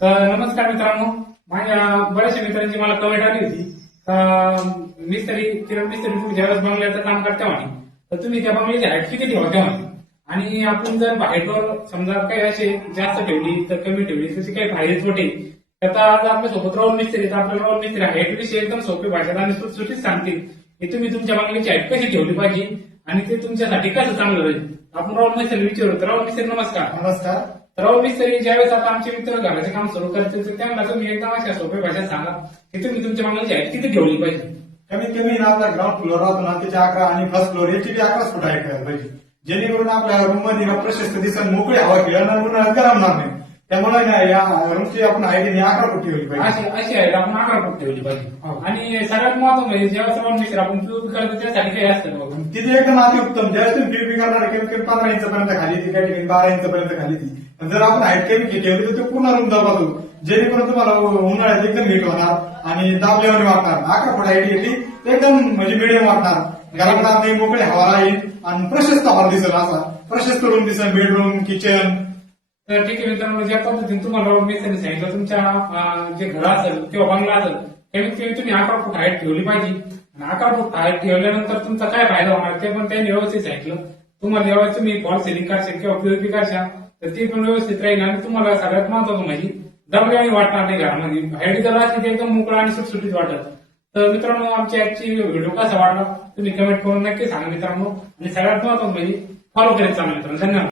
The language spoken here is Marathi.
तर नमस्कार मित्रांनो, माझ्या बऱ्याचशा मित्रांची मला कमेंट आली होती. किरण मिस्त्री तुम्ही ज्यावेळेस बंगल्याचं काम करता म्हणे, तर तुम्ही त्या बंगल्याची हाईट किती ठेवता म्हणे. आणि आपण जर हाईटवर समजा काही असे जास्त ठेवली तर कमी ठेवली तसे काही फायदे तोटे. आता आज आपल्या सोबत राहुल मिस्त्री, तर आपल्याला राहुल मिस्त्री हाईट विषयी एकदम सोपी भाषेत आणि सुटसुटीत सांगतील की तुम्ही तुमच्या बंगल्याची हाईट कशी ठेवली पाहिजे आणि ते तुमच्यासाठी कसं चांगलं राहील. आपण राहुल मिस्त्री विचारू. तर राहुल मिस्त्री नमस्कार. नमस्कार. राहुल मिस्त्री, ज्यावेळेस आता आमचे मित्र घराचे काम सुरू करतील तर त्यांना तुम्ही एकदम अशा सोप्या भाषेत सांगा की तुम्ही तुमच्या बंगल्याची हाईट किती ठेवली पाहिजे. कमीत कमी ना आपला ग्राउंड फ्लोर राहतो ना त्याचे 11 आणि फर्स्ट फ्लोर याची बी 11 फूट हाईट करायला पाहिजे, जेणेकरून आपल्या रूम मध्ये ना प्रशस्त दिसन मोकळी हवा खेळणार उन्हाळ्यात गरमणार नाही. त्यामुळे ना या रूमची आपण हाईट 11 फूट ठेवली पाहिजे. अशी हाईट आपण 11 फूट ठेवली पाहिजे. आणि सगळ्यात महत्त्वाचं म्हणजे जेव्हा राहुल मिस्त्री आपण पीओपी करतो त्यासाठी काही असतं बघा. तिथे एकदम अतिउत्तम. ज्यावेळेस तुम्ही पीपी करणार कमीत कमी 15 इंच पर्यंत खाली ती, काही ठिकाणी 12 इंच पर्यंत खाली ती. जर आपण हाईट कमी ठेवली तर ते पूर्ण रूम दबावतो, जेणेकरून तुम्हाला उन्हाळ्यात एकदम हीट होणार आणि दाबल्यावर वाटणार. 11 फूट हाईट घेतली एकदम म्हणजे मिडियम वाटणार, घराकडे नाही, मोकळी हवा राहील आणि प्रशस्त हवा दिसेल. असा प्रशस्त रूम दिसेल, बेडरूम, किचन. तर ठीक आहे मित्रांनो, ज्या पद्धतीने तुम्हाला राहुल मिस्त्रीने सांगितलं तुमच्या जे घर असेल किंवा बंगला असेल कमीत कमी तुम्ही 11 फूट हाईट ठेवली पाहिजे. आणि 11 फूट हाईट ठेवल्यानंतर तुमचा काय फायदा होणार ते पण त्यांनी व्यवस्थित सांगितलं. तुम्हाला जेव्हा तुम्ही फॉल सिलिंग करशाल किंवा पीओपी करशाल तर ती पण व्यवस्थित राहील आणि तुम्हाला सगळ्यात महत्वाचं म्हणजे दबल्याने वाटणार नाही घरामध्ये. हाईट जर असली ते एकदम मोकळा आणि सुटसुटीत वाटत. तर मित्रांनो, आमची आजची व्हिडिओ कसा वाटला तुम्ही कमेंट करून नक्की सांगा मित्रांनो. आणि सगळ्यात महत्वाचं म्हणजे फॉलो करायचं मित्रांनो. धन्यवाद.